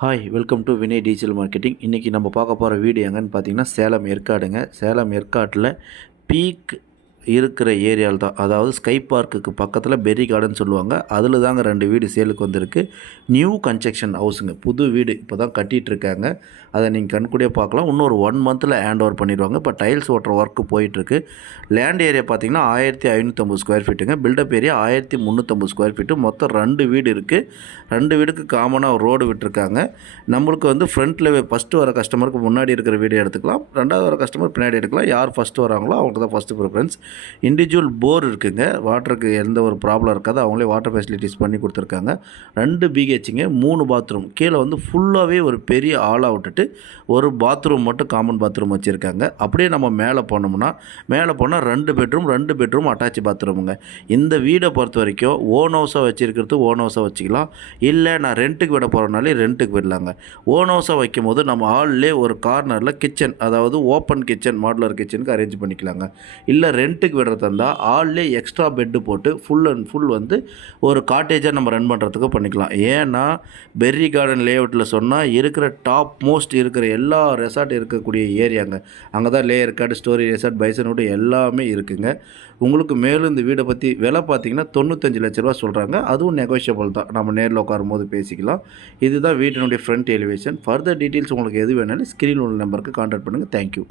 Hi welcome to Vinay digital marketing இன்றைக்கி நம்ம பார்க்க போகிற வீடியோ எங்கன்னு பார்த்தீங்கன்னா சேலம் ஏற்காடுங்க. சேலம் ஏற்காட்டில் பீக் இருக்கிற ஏரியாவில் தான் அதாவது ஸ்கை பார்க்குக்கு பக்கத்தில் பெரி கார்டன் சொல்லுவாங்க அதில் தாங்க ரெண்டு வீடு சேலுக்கு வந்திருக்கு. நியூ கன்ஸ்ட்ரக்ஷன் ஹவுஸுங்க புது வீடு இப்போ தான் கட்டிகிட்டு இருக்காங்க. அதை நீங்கள் கண்கூடியே பார்க்கலாம். இன்னொரு ஒன் மந்தில் ஹேண்ட் ஓவர் பண்ணிடுவாங்க. இப்போ டைல்ஸ் ஓட்டுற ஒர்க்கு போயிட்டுருக்கு. லேண்ட் ஏரியா பார்த்தீங்கன்னா ஆயிரத்தி ஐநூற்றம்பது ஸ்கொயர் ஃபீட்டுங்க பில்டப் ஏரியா ஆயிரத்தி முந்நூற்றம்பது ஸ்கொயர் ஃபீட்டு மொத்தம் ரெண்டு வீடு இருக்குது ரெண்டு வீடுக்கு காமனாக ரோடு விட்டுருக்காங்க. நம்மளுக்கு வந்து ஃப்ரண்ட்டில் ஃபஸ்ட்டு வர கஸ்டமருக்கு முன்னாடி இருக்கிற வீடு எடுத்துக்கலாம். ரெண்டாவது வர கஸ்டமர் பின்னாடி எடுக்கலாம். யார் ஃபஸ்ட்டு வராங்களோ அவங்களுக்கு தான் ஃபஸ்ட்டு ப்ரிஃபரன்ஸ் இண்டிவிஜுவல் போர் இருக்குங்க. வாட்டருக்கு எந்த ஒரு ப்ராப்ளம் இருக்காது. அவங்களே வாட்டர் ஃபெசிலிட்டிஸ் பண்ணி கொடுத்துருக்காங்க. ரெண்டு பிஹெச்சுங்க மூணு பாத்ரூம் கீழே வந்து ஃபுல்லாகவே ஒரு பெரிய ஆளாக விட்டுட்டு ஒரு பாத்ரூம் மட்டும் காமன் பாத்ரூம் வச்சுருக்காங்க. அப்படியே நம்ம மேலே போனோம்னா மேலே போனால் ரெண்டு பெட்ரூம் ரெண்டு பெட்ரூம் அட்டாச் பாத்ரூமுங்க இந்த வீடை பொறுத்த வரைக்கும் ஓன் ஹவுஸாக வச்சுருக்கிறது ஓன் ஹவுஸாக வச்சுக்கலாம். இல்லை நான் ரெண்ட்டுக்கு விட போகிறனாலே ரெண்ட்டுக்கு விடலாங்க. ஓன் ஹவுஸாக வைக்கும் போது நம்ம ஆள்லேயே ஒரு கார்னரில் கிச்சன் அதாவது ஓப்பன் கிச்சன் மாடுலர் கிச்சனுக்கு அரேஞ்ச் பண்ணிக்கலாங்க. இல்லை ரெண்ட்டுக்கு விடுறதா இருந்தால் ஆள்லேயே எக்ஸ்ட்ரா பெட்டு போட்டு ஃபுல் அண்ட் ஃபுல் வந்து ஒரு காட்டேஜாக நம்ம ரன் பண்ணுறதுக்கு பண்ணிக்கலாம். ஏன்னா பெர்ரி கார்டன் லேஅவுட்டில் சொன்னால் இருக்கிற டாப் மோஸ்ட் இருக்கிற எல்லா ரெசார்ட் இருக்கக்கூடிய ஏரியாங்க அங்கே தான் லேயர் கார்டு ஸ்டோரி ரெசார்ட் பைசனோடு எல்லாமே இருக்குங்க. உங்களுக்கு மேலும் இந்த வீடை பற்றி விலை பார்த்தீங்கன்னா தொண்ணூத்தஞ்சு லட்ச ரூபா சொல்கிறாங்க அதுவும் நெகோஷியபிள் தான். நம்ம நேரில் உட்காரும் போது பேசிக்கலாம். இதுதான் வீட்டினுடைய ஃப்ரண்ட் எலிவேஷன் ஃபர்தர் டீட்டெயில்ஸ் உங்களுக்கு எது வேணாலும் ஸ்க்ரீன் உள்ள நம்பருக்கு கான்டாக்ட் பண்ணுங்கள் தேங்க்யூ